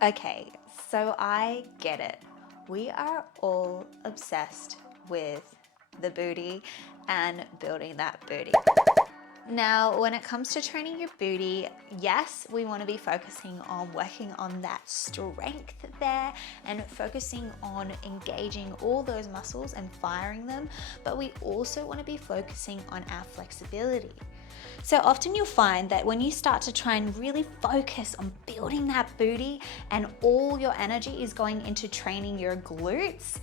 Okay, so I get it. We are all obsessed with the booty and building that booty. Now, when it comes to training your booty, yes, we want to be focusing on working on that strength there and focusing on engaging all those muscles and firing them, but we also want to be focusing on our flexibility. So often you'll find that when you start to try and really focus on building that booty and all your energy is going into training your glutes,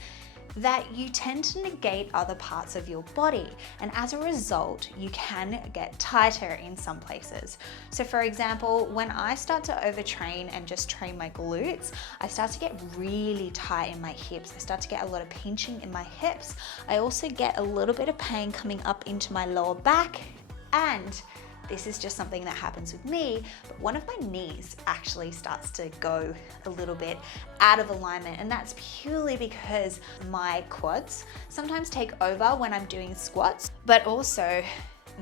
that you tend to negate other parts of your body. And as a result, you can get tighter in some places. So for example, when I start to overtrain and just train my glutes, I start to get really tight in my hips. I start to get a lot of pinching in my hips. I also get a little bit of pain coming up into my lower back. And this is just something that happens with me, but one of my knees actually starts to go a little bit out of alignment, and that's purely because my quads sometimes take over when I'm doing squats, but also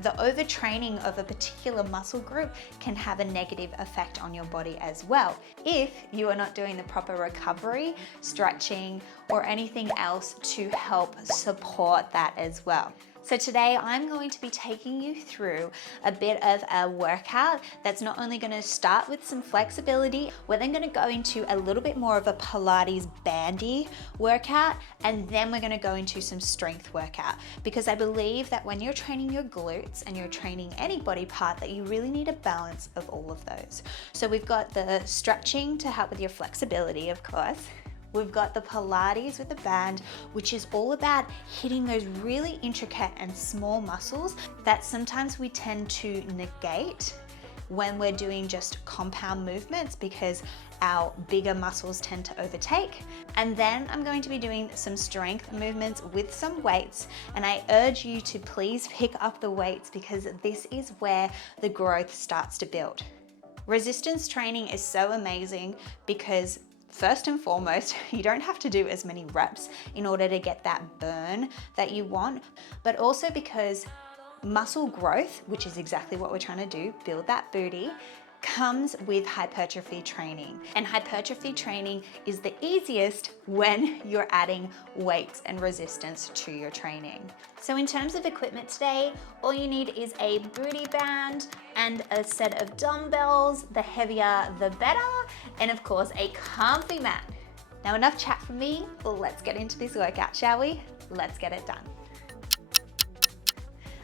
the overtraining of a particular muscle group can have a negative effect on your body as well if you are not doing the proper recovery, stretching, or anything else to help support that as well. So today I'm going to be taking you through a bit of a workout that's not only going to start with some flexibility, we're then going to go into a little bit more of a Pilates bandy workout, and then we're going to go into some strength workout, because I believe that when you're training your glutes and you're training any body part, that you really need a balance of all of those. So we've got the stretching to help with your flexibility, of course. We've got the Pilates with the band, which is all about hitting those really intricate and small muscles that sometimes we tend to negate when we're doing just compound movements because our bigger muscles tend to overtake. And then I'm going to be doing some strength movements with some weights, and I urge you to please pick up the weights because this is where the growth starts to build. Resistance training is so amazing because first and foremost, you don't have to do as many reps in order to get that burn that you want, but also because muscle growth, which is exactly what we're trying to do, build that booty, comes with hypertrophy training. And hypertrophy training is the easiest when you're adding weights and resistance to your training. So in terms of equipment today, all you need is a booty band and a set of dumbbells, the heavier the better, and of course a comfy mat. Now enough chat from me, let's get into this workout, shall we? Let's get it done.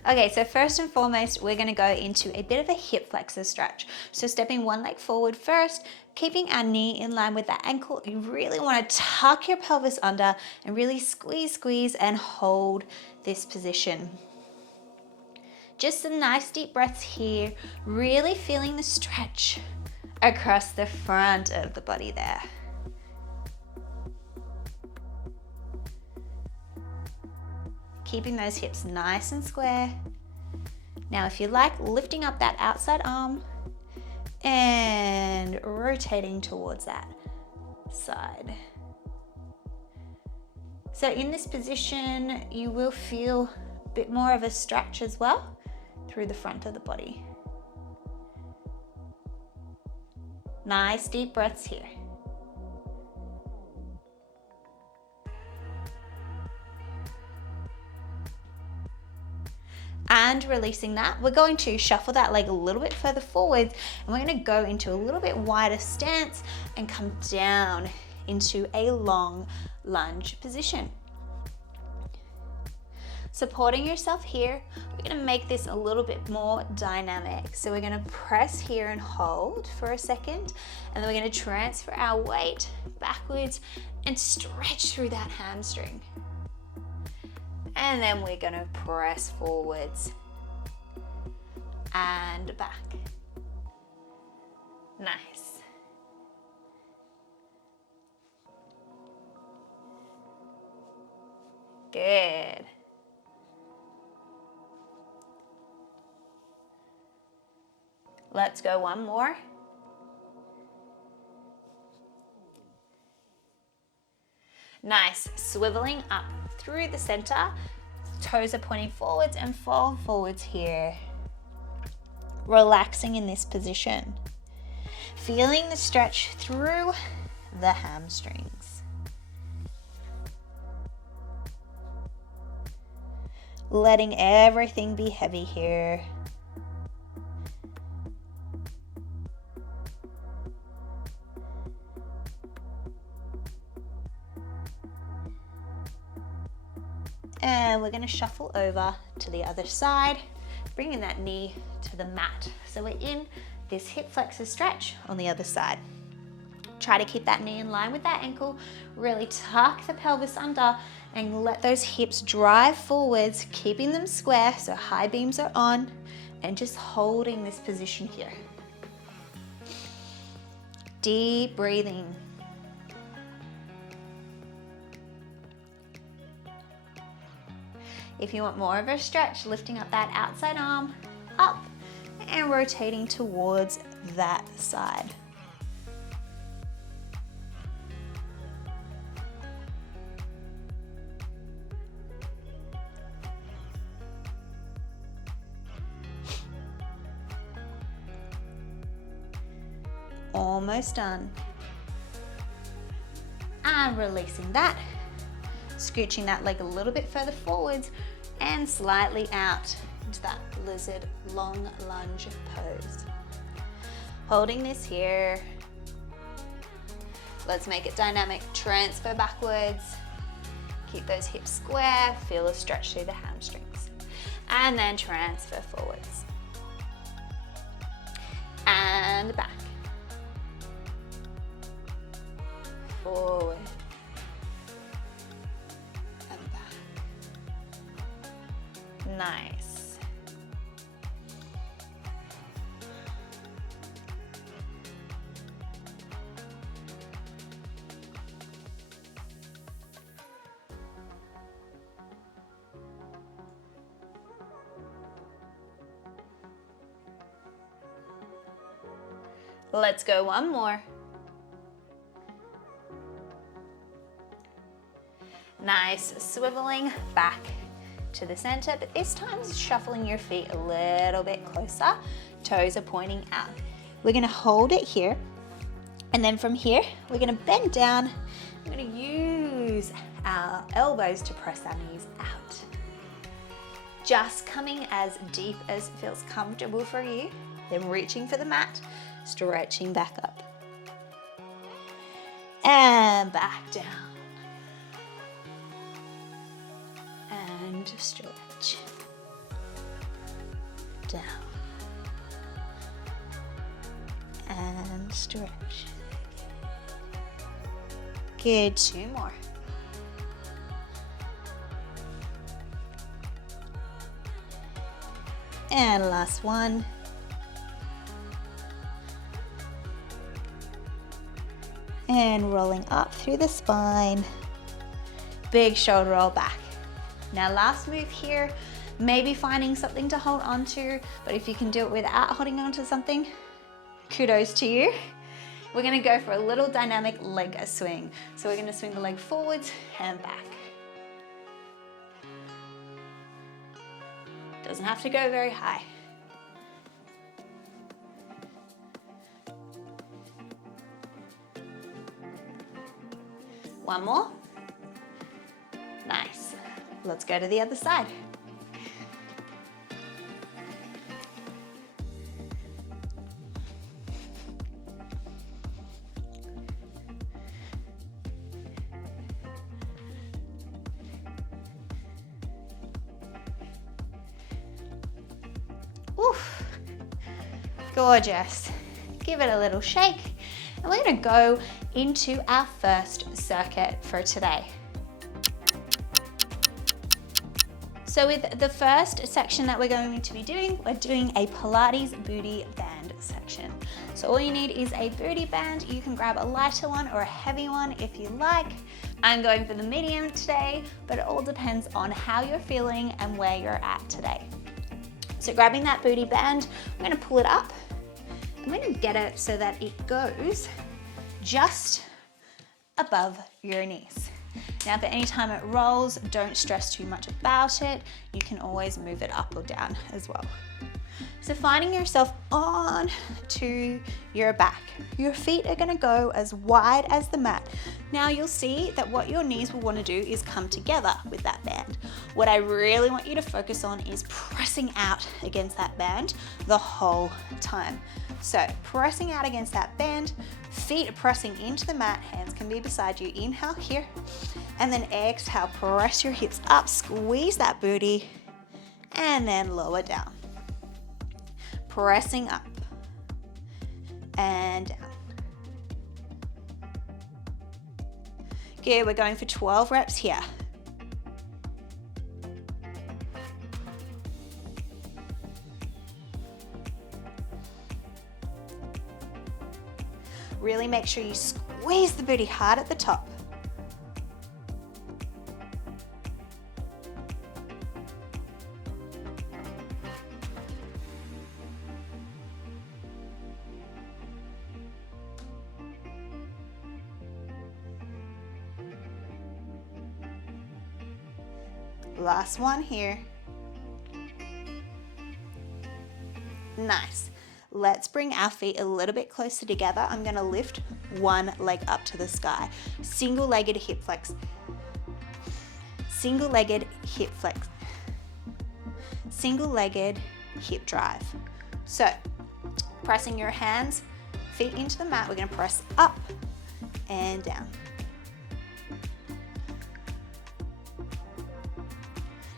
Okay, so first and foremost, we're gonna go into a bit of a hip flexor stretch. So stepping one leg forward first, keeping our knee in line with the ankle. You really wanna tuck your pelvis under and really squeeze and hold this position. Just some nice deep breaths here, really feeling the stretch across the front of the body there. Keeping those hips nice and square. Now, if you like, lifting up that outside arm and rotating towards that side. So in this position, you will feel a bit more of a stretch as well through the front of the body. Nice deep breaths here. And releasing that, we're going to shuffle that leg a little bit further forwards, and we're going to go into a little bit wider stance and come down into a long lunge position. Supporting yourself here, we're going to make this a little bit more dynamic. So we're going to press here and hold for a second, and then we're going to transfer our weight backwards and stretch through that hamstring. And then we're going to press forwards and back. Nice. Good. Let's go one more. Nice. Swiveling up through the center. Toes are pointing forwards and fall forwards here. Relaxing in this position. Feeling the stretch through the hamstrings. Letting everything be heavy here. And we're going to shuffle over to the other side, bringing that knee to the mat. So we're in this hip flexor stretch on the other side. Try to keep that knee in line with that ankle, really tuck the pelvis under and let those hips drive forwards, keeping them square so high beams are on, and just holding this position here. Deep breathing. If you want more of a stretch, lifting up that outside arm, up, and rotating towards that side. Almost done. And releasing that. Scooching that leg a little bit further forwards and slightly out into that lizard long lunge pose. Holding this here. Let's make it dynamic. Transfer backwards. Keep those hips square. Feel a stretch through the hamstrings. And then transfer forwards. And back. Forward. Nice. Let's go one more. Nice, swiveling back to the center, but this time shuffling your feet a little bit closer. Toes are pointing out. We're gonna hold it here, and then from here, we're gonna bend down. We're gonna use our elbows to press our knees out. Just coming as deep as feels comfortable for you, then reaching for the mat, stretching back up. And back down. And stretch. Down. And stretch. Good, 2 more. And last one. And rolling up through the spine. Big shoulder roll back. Now last move here, maybe finding something to hold on to, but if you can do it without holding on to something, kudos to you. We're gonna go for a little dynamic leg swing. So we're gonna swing the leg forwards and back. Doesn't have to go very high. One more. Nice. Let's go to the other side. Oof. Gorgeous. Give it a little shake. And we're gonna go into our first circuit for today. So with the first section that we're going to be doing, we're doing a Pilates booty band section. So all you need is a booty band. You can grab a lighter one or a heavy one if you like. I'm going for the medium today, but it all depends on how you're feeling and where you're at today. So grabbing that booty band, I'm gonna pull it up. I'm gonna get it so that it goes just above your knees. Now, if at any time it rolls, don't stress too much about it. You can always move it up or down as well. So finding yourself on to your back. Your feet are gonna go as wide as the mat. Now you'll see that what your knees will wanna do is come together with that band. What I really want you to focus on is pressing out against that band the whole time. So pressing out against that band, feet are pressing into the mat, hands can be beside you. Inhale here, and then exhale, press your hips up, squeeze that booty, and then lower down. Pressing up and down. Good, we're going for 12 reps here. Really make sure you squeeze the booty hard at the top. Last one here. Nice. Let's bring our feet a little bit closer together. I'm gonna lift one leg up to the sky. Single-legged hip flex. Single-legged hip flex. Single-legged hip drive. So, pressing your hands, feet into the mat, we're gonna press up and down.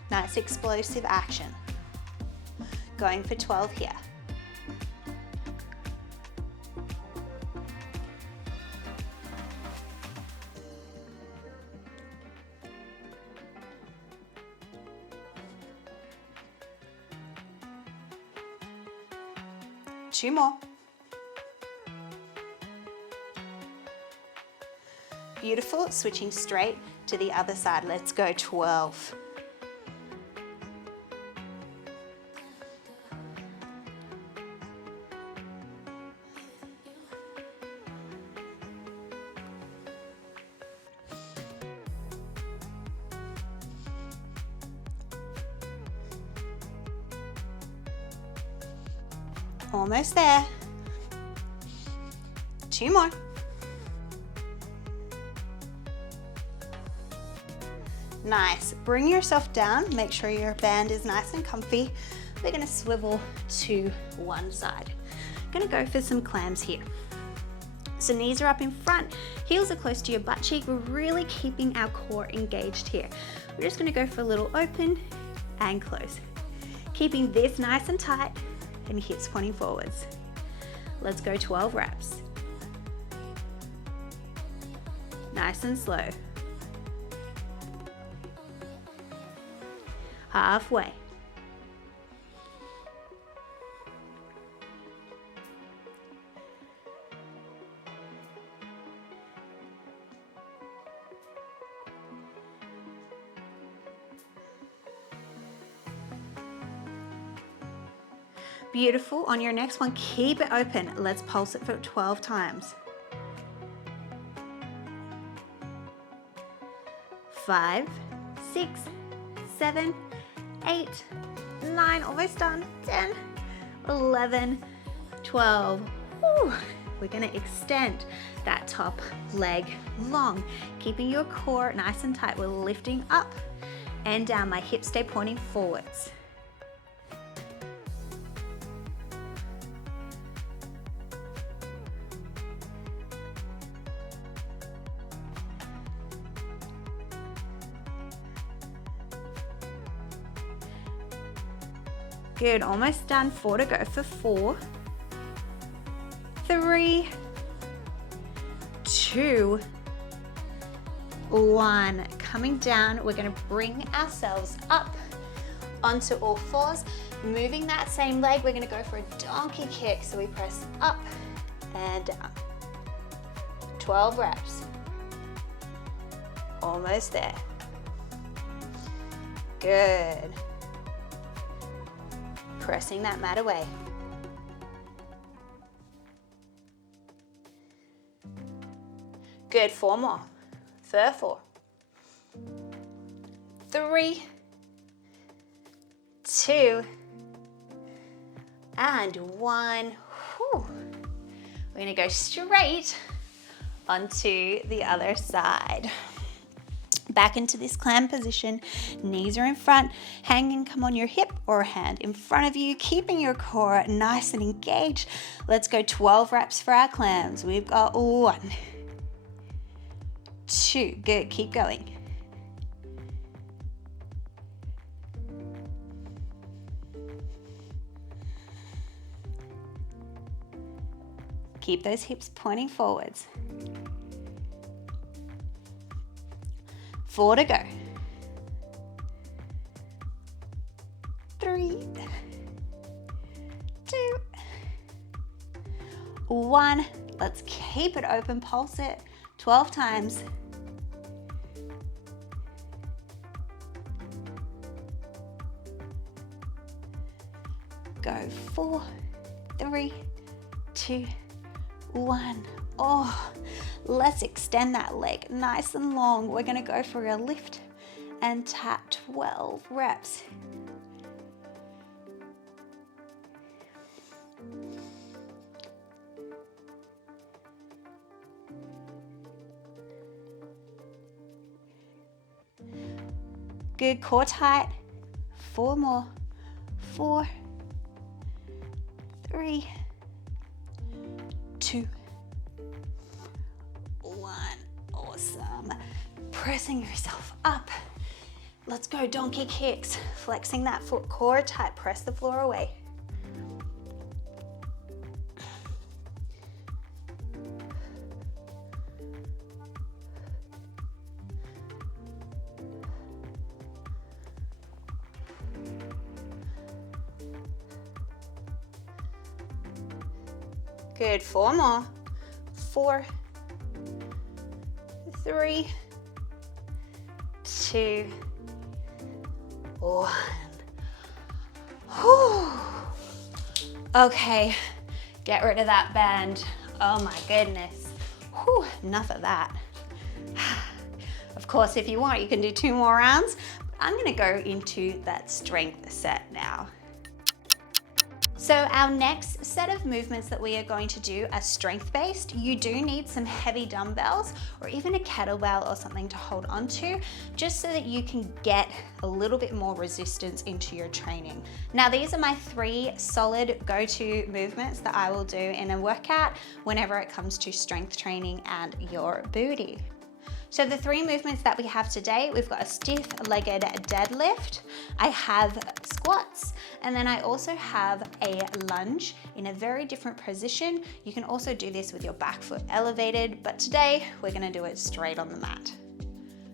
Nice explosive action. Going for 12 here. Two more. Beautiful, switching straight to the other side. Let's go 12. Almost there. Two more. Nice. Bring yourself down. Make sure your band is nice and comfy. We're gonna swivel to one side. Gonna go for some clams here. So knees are up in front, heels are close to your butt cheek. We're really keeping our core engaged here. We're just gonna go for a little open and close. Keeping this nice and tight and hips pointing forwards. Let's go 12 reps. Nice and slow. Halfway. Beautiful. On your next one, keep it open. Let's pulse it for 12 times. 5, 6, 7, 8, 9, almost done. 10, 11, 12. Whew. We're gonna extend that top leg long, keeping your core nice and tight. We're lifting up and down. My hips stay pointing forwards. Good, almost done. 4 to go for 4, 3, 2, 1. Coming down, we're gonna bring ourselves up onto all fours. Moving that same leg, we're gonna go for a donkey kick. So we press up and down. 12 reps. Almost there. Good. Pressing that mat away. Good, 4 more. 4, 3, 2, and 1. Whew. We're gonna go straight onto the other side. Back into this clam position, knees are in front, hanging come on your hip or a hand in front of you, keeping your core nice and engaged. Let's go 12 reps for our clams. We've got 1, 2, good, keep going. Keep those hips pointing forwards. 4 to go. 3, 2, 1. Let's keep it open, pulse it 12 times. Go 4, 3, 2, 1. Oh, let's extend that leg nice and long. We're gonna go for a lift and tap 12 reps. Good, core tight. 4 more. 4, 3, 2, 1. Awesome. Pressing yourself up. Let's go donkey kicks. Flexing that foot, core tight. Press the floor away. Good, 4 more. 4, 3, 2, 1. Whew. Okay, get rid of that band. Oh my goodness. Whew, enough of that. Of course, if you want, you can do 2 more rounds. I'm gonna go into that strength set now. So our next set of movements that we are going to do are strength-based. You do need some heavy dumbbells or even a kettlebell or something to hold onto, just so that you can get a little bit more resistance into your training. Now, these are my 3 solid go-to movements that I will do in a workout whenever it comes to strength training and your booty. So the 3 movements that we have today, we've got a stiff-legged deadlift, I have squats, and then I also have a lunge in a very different position. You can also do this with your back foot elevated, but today we're gonna do it straight on the mat.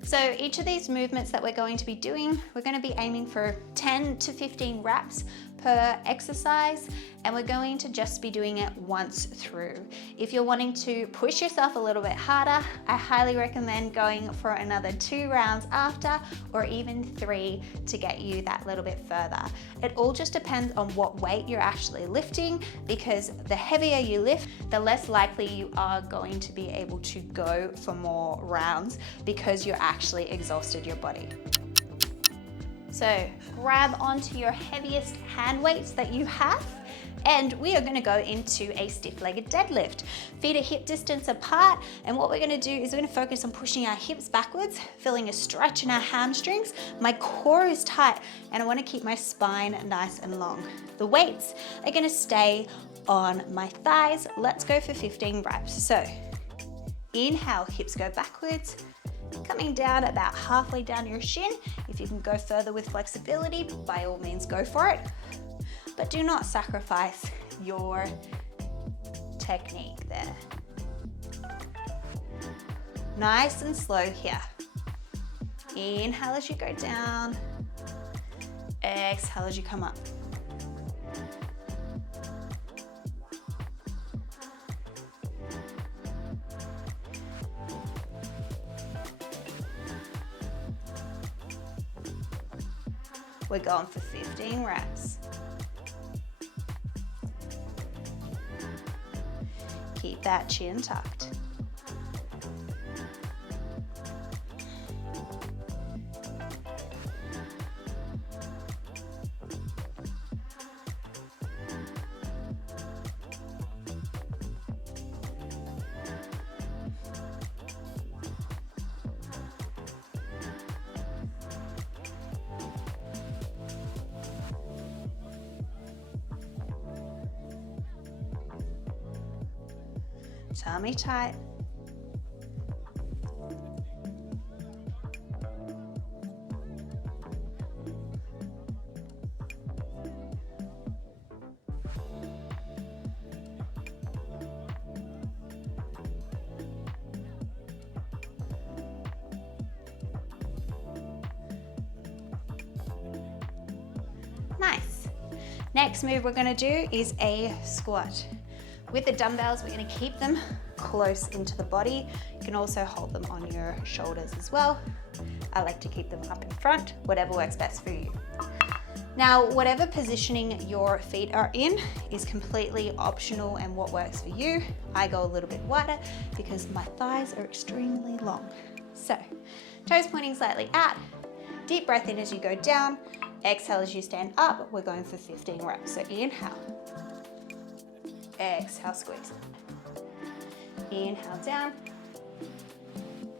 So each of these movements that we're going to be doing, we're going to be aiming for 10 to 15 reps per exercise, and we're going to just be doing it once through. If you're wanting to push yourself a little bit harder, I highly recommend going for another 2 rounds after, or even 3 to get you that little bit further. It all just depends on what weight you're actually lifting, because the heavier you lift, the less likely you are going to be able to go for more rounds because you're actually exhausted your body. So grab onto your heaviest hand weights that you have, and we are gonna go into a stiff-legged deadlift. Feet are hip distance apart, and what we're gonna do is we're gonna focus on pushing our hips backwards, feeling a stretch in our hamstrings. My core is tight, and I wanna keep my spine nice and long. The weights are gonna stay on my thighs. Let's go for 15 reps. So inhale, hips go backwards, coming down about halfway down your shin. If you can go further with flexibility, by all means go for it, but do not sacrifice your technique there. Nice and slow here. Inhale as you go down, exhale as you come up. We're going for 15 reps. Keep that chin tucked. tummy tight. Nice. Next move we're gonna do is a squat. With the dumbbells, we're gonna keep them close into the body. You can also hold them on your shoulders as well. I like to keep them up in front, whatever works best for you. Now, whatever positioning your feet are in is completely optional and what works for you. I go a little bit wider because my thighs are extremely long. So, toes pointing slightly out, deep breath in as you go down, exhale as you stand up. We're going for 15 reps. So inhale, exhale, squeeze. Inhale down,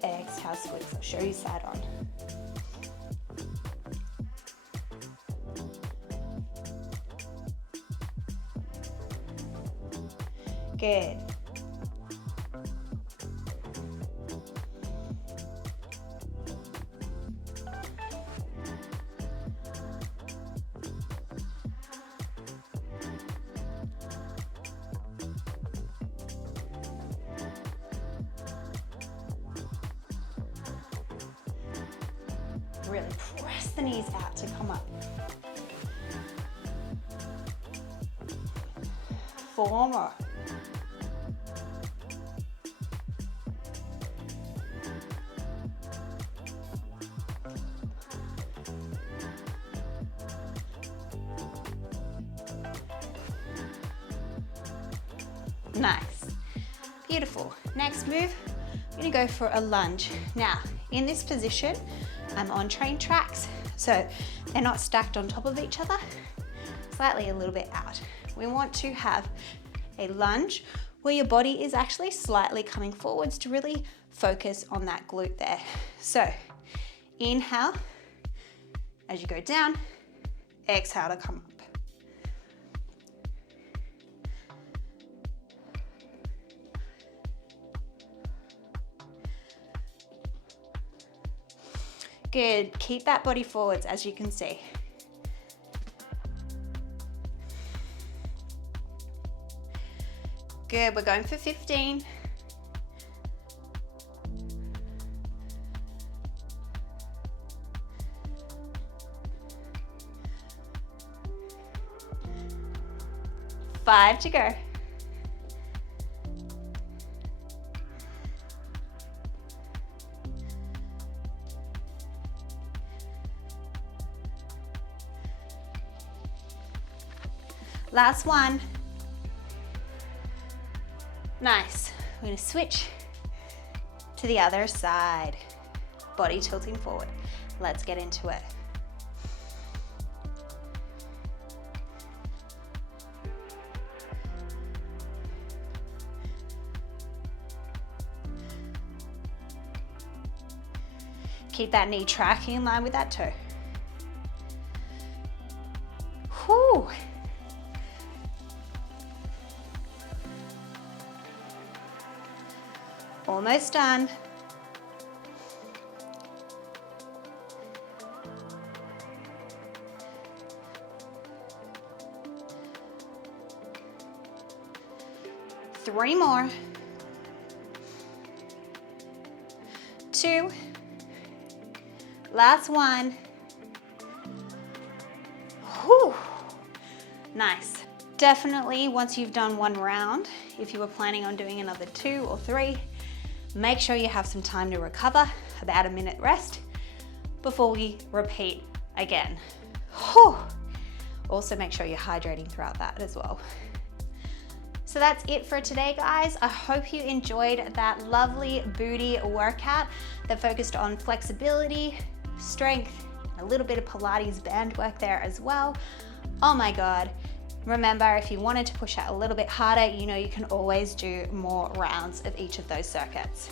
exhale, squeeze. I'll show you side on. Good. Really press the knees out to come up. 4 more. Nice. Beautiful. Next move, I'm gonna go for a lunge. Now, in this position, I'm on train tracks, so they're not stacked on top of each other, slightly a little bit out. We want to have a lunge where your body is actually slightly coming forwards to really focus on that glute there. So, inhale as you go down, exhale to come up. Good, keep that body forwards as you can see. Good, we're going for 15. Five to go. Last one. Nice. We're going to switch to the other side. Body tilting forward. Let's get into it. Keep that knee tracking in line with that toe. Whew. Almost done. Three more. 2. Last one. Whew. Nice. Definitely, once you've done one round, if you were planning on doing another 2 or 3, make sure you have some time to recover, about a minute rest, before we repeat again. Whew. Also make sure you're hydrating throughout that as well. So that's it for today, guys. I hope you enjoyed that lovely booty workout that focused on flexibility, strength, a little bit of Pilates band work there as well. Oh my God. Remember, if you wanted to push out a little bit harder, you know you can always do more rounds of each of those circuits.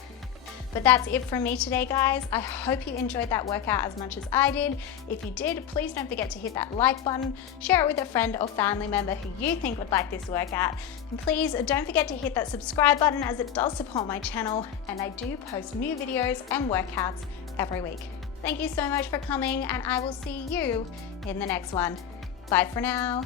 But that's it from me today, guys. I hope you enjoyed that workout as much as I did. If you did, please don't forget to hit that like button, share it with a friend or family member who you think would like this workout. And please don't forget to hit that subscribe button, as it does support my channel, and I do post new videos and workouts every week. Thank you so much for coming, and I will see you in the next one. Bye for now.